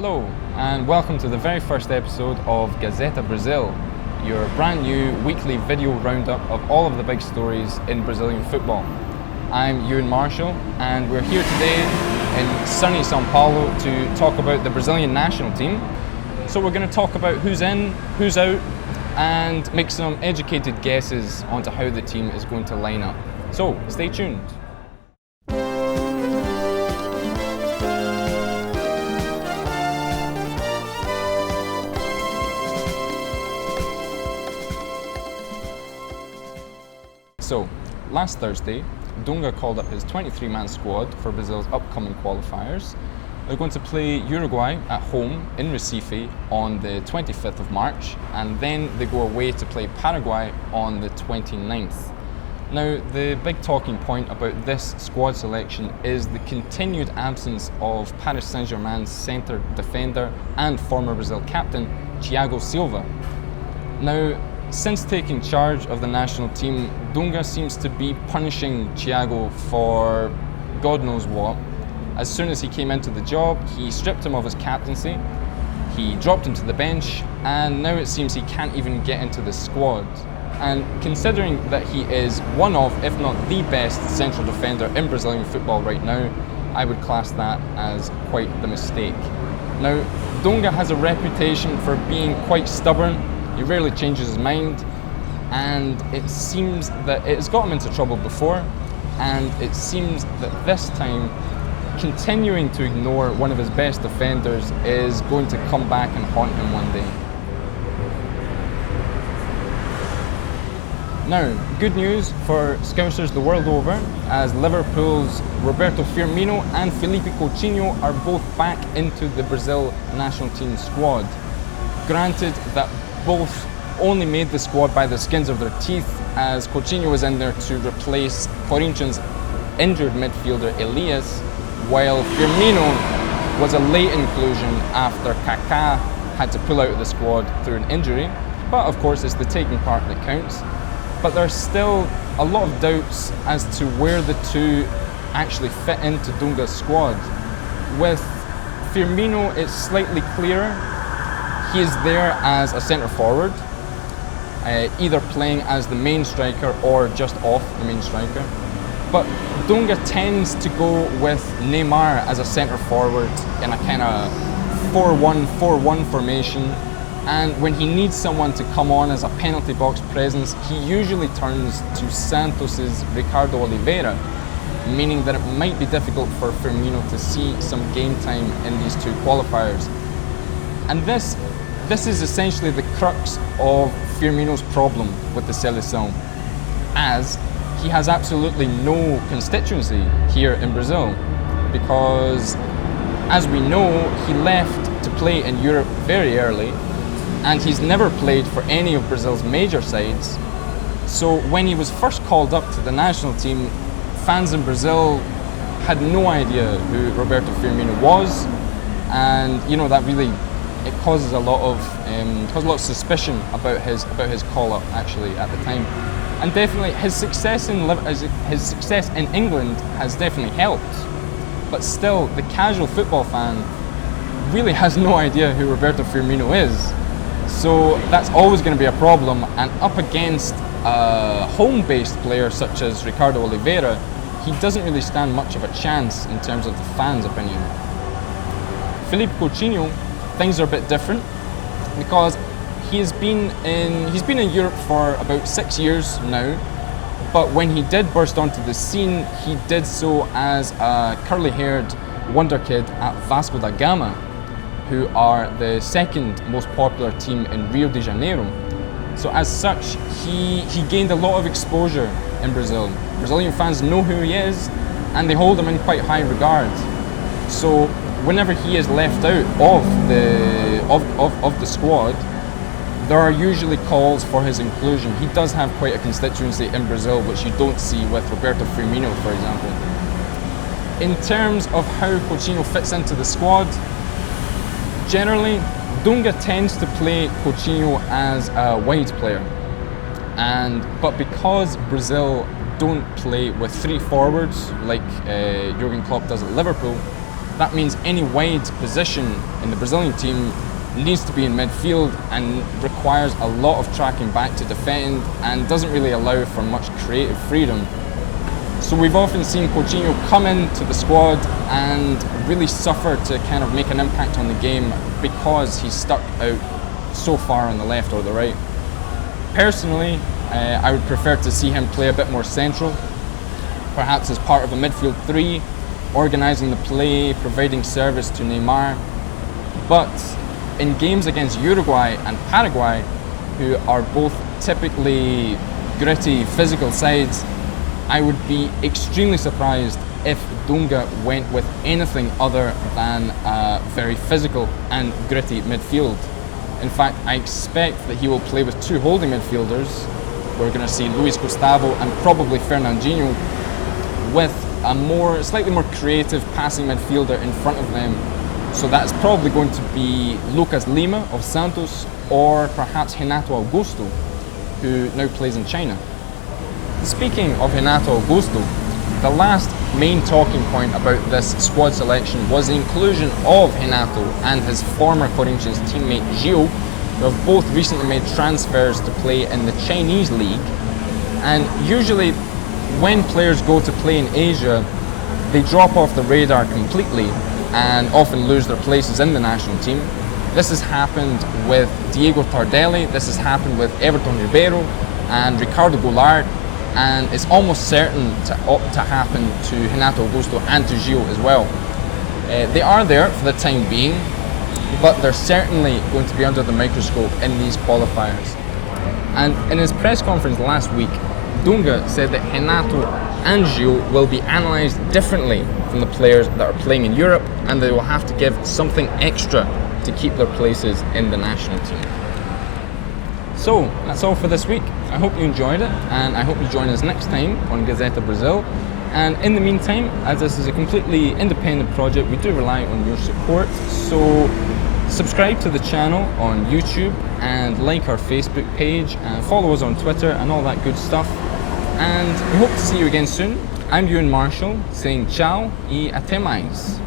Hello and welcome to the very first episode of Gazeta Brasil, your brand new weekly video roundup of all of the big stories in Brazilian football. I'm Ewan Marshall and we're here today in sunny Sao Paulo to talk about the Brazilian national team. So we're going to talk about who's in, who's out, and make some educated guesses onto how the team is going to line up. So stay tuned. So, last Thursday, Dunga called up his 23-man squad for Brazil's upcoming qualifiers. They're going to play Uruguay at home in Recife on the 25th of March, and then they go away to play Paraguay on the 29th. Now, the big talking point about this squad selection is the continued absence of Paris Saint-Germain's centre defender and former Brazil captain, Thiago Silva. Now, since taking charge of the national team, Dunga seems to be punishing Thiago for God knows what. As soon as he came into the job, he stripped him of his captaincy, he dropped him to the bench, and now it seems he can't even get into the squad. And considering that he is one of, if not the best central defender in Brazilian football right now, I would class that as quite the mistake. Now, Dunga has a reputation for being quite stubborn. He rarely changes his mind, and it seems that it's got him into trouble before, and it seems that this time continuing to ignore one of his best defenders is going to come back and haunt him one day. Now, good news for Scousers the world over, as Liverpool's Roberto Firmino and Philippe Coutinho are both back into the Brazil national team squad. Granted that both only made the squad by the skins of their teeth, as Coutinho was in there to replace Corinthians' injured midfielder Elias, while Firmino was a late inclusion after Kaká had to pull out of the squad through an injury. But of course it's the taking part that counts. But there's still a lot of doubts as to where the two actually fit into Dunga's squad. With Firmino, it's slightly clearer. He is there as a centre forward, either playing as the main striker or just off the main striker. But Dunga tends to go with Neymar as a centre forward in a kind of 4-1-4-1 formation. And when he needs someone to come on as a penalty box presence, he usually turns to Santos' Ricardo Oliveira, meaning that it might be difficult for Firmino to see some game time in these two qualifiers. And this is essentially the crux of Firmino's problem with the Seleção, as he has absolutely no constituency here in Brazil, because as we know, he left to play in Europe very early, and he's never played for any of Brazil's major sides. So when he was first called up to the national team, fans in Brazil had no idea who Roberto Firmino was, and that really it causes a lot of suspicion about his call up actually at the time. And definitely his success in England has definitely helped, but still the casual football fan really has no idea who Roberto Firmino is. So that's always going to be a problem, and up against a home-based player such as Ricardo Oliveira, he doesn't really stand much of a chance in terms of the fans' opinion. Philippe Coutinho, things are a bit different, because he's been in Europe for about 6 years now, but when he did burst onto the scene, he did so as a curly-haired wonder kid at Vasco da Gama, who are the second most popular team in Rio de Janeiro. So as such, he gained a lot of exposure in Brazil. Brazilian fans know who he is, and they hold him in quite high regard. So whenever he is left out of the squad, there are usually calls for his inclusion. He does have quite a constituency in Brazil, which you don't see with Roberto Firmino, for example. In terms of how Coutinho fits into the squad, generally, Dunga tends to play Coutinho as a wide player. But because Brazil don't play with three forwards like Jurgen Klopp does at Liverpool, That means any wide position in the Brazilian team needs to be in midfield and requires a lot of tracking back to defend and doesn't really allow for much creative freedom. So we've often seen Coutinho come into the squad and really suffer to kind of make an impact on the game because he's stuck out so far on the left or the right. Personally, I would prefer to see him play a bit more central, perhaps as part of a midfield three, organising the play, providing service to Neymar. But in games against Uruguay and Paraguay, who are both typically gritty, physical sides, I would be extremely surprised if Dunga went with anything other than a very physical and gritty midfield. In fact, I expect that he will play with two holding midfielders. We're going to see Luis Gustavo and probably Fernandinho with a slightly more creative passing midfielder in front of them. So that's probably going to be Lucas Lima of Santos or perhaps Renato Augusto, who now plays in China. Speaking of Renato Augusto, the last main talking point about this squad selection was the inclusion of Renato and his former Corinthians teammate Gio, who have both recently made transfers to play in the Chinese league. And usually when players go to play in Asia, they drop off the radar completely and often lose their places in the national team. This has happened with Diego Tardelli, this has happened with Everton Ribeiro and Ricardo Goulart, and it's almost certain to happen to Renato Augusto and to Gio as well. They are there for the time being, but they're certainly going to be under the microscope in these qualifiers. And in his press conference last week, Dunga said that Renato and Gio will be analysed differently from the players that are playing in Europe, and they will have to give something extra to keep their places in the national team. So that's all for this week. I hope you enjoyed it, and I hope you join us next time on Gazeta Brasil. And in the meantime, as this is a completely independent project, we do rely on your support. So subscribe to the channel on YouTube and like our Facebook page and follow us on Twitter and all that good stuff. And we hope to see you again soon. I'm Ewan Marshall saying ciao e até mais.